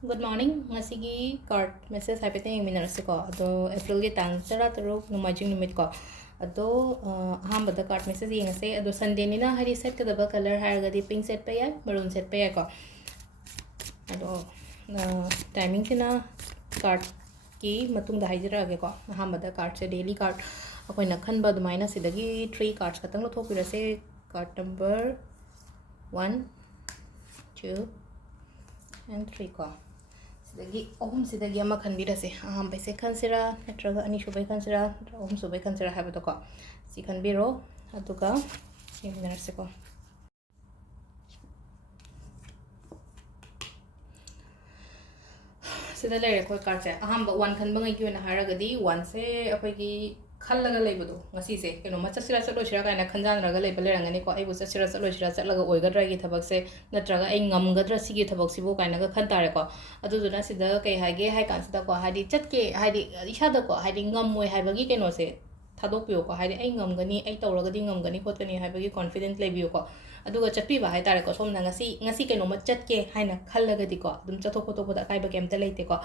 Good morning. Ngasigi card message haipete yengminarase ko. Ado April gi tang 13 numajing numit ko. Ado ahambada card message yengase. Ado Sunday nina hari setkadaba color haragadi pink set pa yai, maroon set pa yai ko. Ado timing sina card ki matung da haijara ge ko. Ahambada card se daily card akoina khanba dumaina sidagi 3 cards katang lo thopirase. Card number 1 2 and 3 ko. Sidagi sidagi ama khanbirase aham paise khansira natraga ani shubai khansira subai khansira habado ko si khanbiro aduga yeminarse ko sida lere ko card se aham ba one khanba ngai kyona haragadi one se apai khalaga leibado ngasi se keno ma chasira chalo shira kaina khanjan raga leibal lerangani ko ai bu chasira chalo shira chatlaga oigadra gi thabak se natraga ai ngamgadra sigi thabak sibo kaina ga khantare ko aduduna sida kai hage hai kan sida ko hadi chatke hadi ishada ko hadi ngammoi haibagi keno se thadokpiyo ko hadi ai ngamgani ai tawragadi ngamgani khotani haibagi confident lebiyo ko aduga chatpi ba hai tare ko somna ngasi keno ma chatke haina khallagadi ko dum chathok khotok da kai ba kemta leite ko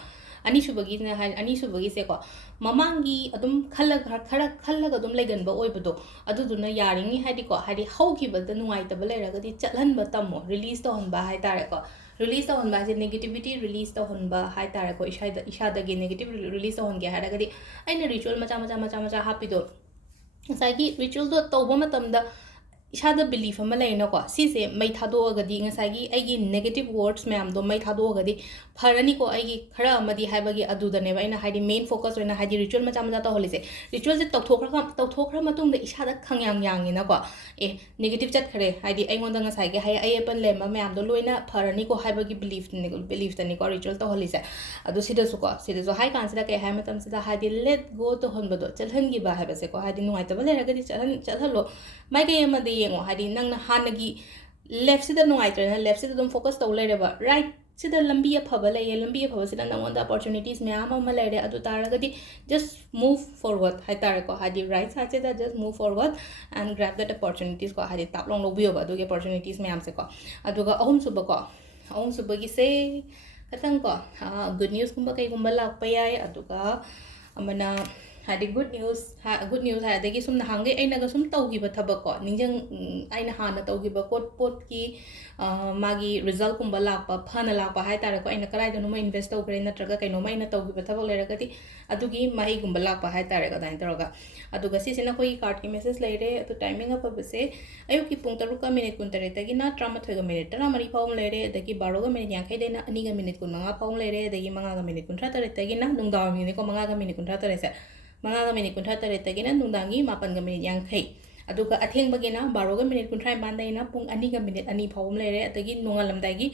ani subagi na hai ani subagi se ko mamangi adum khallaga khara khallaga dum legan ba oibado aduduna yaringi hadi ko hadi hauki ba da nuai ta ba leragadi chatlan ba tammo release to hon ba hai tare ko release to hon ba je negativity release to hon ba hai tare ko ishada ge negative release to hon ge haragadi aina ritual macha hapido sai ritual do to ba matam da ishada belief ama leina ko sise mai thado agadi ngasagi aigi negative words mayam do mai thado agadi pharani ko aigi khara amadi haibagi aduda ne baina haidi main focus oina haidi ritual macha to holise ritual je tawthokra matung da ishada khangyang yang ina ko negative chat khare haidi aingonda ngasagi hai ai epan lema mayam do loina pharani ko haibagi belief tani ko ritual to holise adu sida su ko sida so hai kansida ke hai matam sida haidi let go to honbado chalhan gi ba haibase ko haidi nuai ta bale ragadi chalhalo mai ke amadi yengo hadi nangna hanagi left sida no aitrana left sida dum focus to lereba right sida lambi afaba sida nangonda opportunities myam ama lere adu taragadi just move forward hai tarako hadi right side sida just move forward and grab that opportunities ko hadi taplong lobiyo ba adu opportunities myam se ko aduga ahum suba gi se katang ko good news kumba kai kumba lakpa yai aduga amana hadi good news hadagi sum na hangai aina ga sum taugi ba thabak ko ningjang aina hana taugi ba pot ki magi result kumba lakpa phana lakpa hai tara ko aina karai danu ma invest to kre na traga kaino mai na taugi ba thabak lera gati adugi mai kumba lakpa hai tara ga dain taraga aduga si sina koi card ki message leire atu timing apa base ayu ki pung taruka minute kun tare tagi na 33 ga minute tara mari paum leire adagi 12 ga minute yankai dena ani ga minute kun manga paum leire adagi manga ga minute kun tra tare tagi na nungdaw ni ko manga ga minute kun tra tare sa manga ga minute kun tra tare tagi na nungdangi 8 ga minute yankai aduga atheng bagina 12 ga minute kun trai bandai na pung ani ga minute ani paum leire adagi nongalam dagi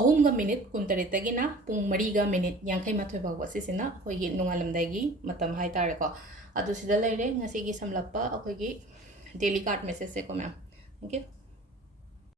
ahum ga minute kun tare tagi na pung 3 ga minute yankai mathoi bagwa sisina hoigi nongalam dagi matam hai tare ko adu sida leire ngasi gi samlappa akhoi gi daily card message se ko ma'am thank you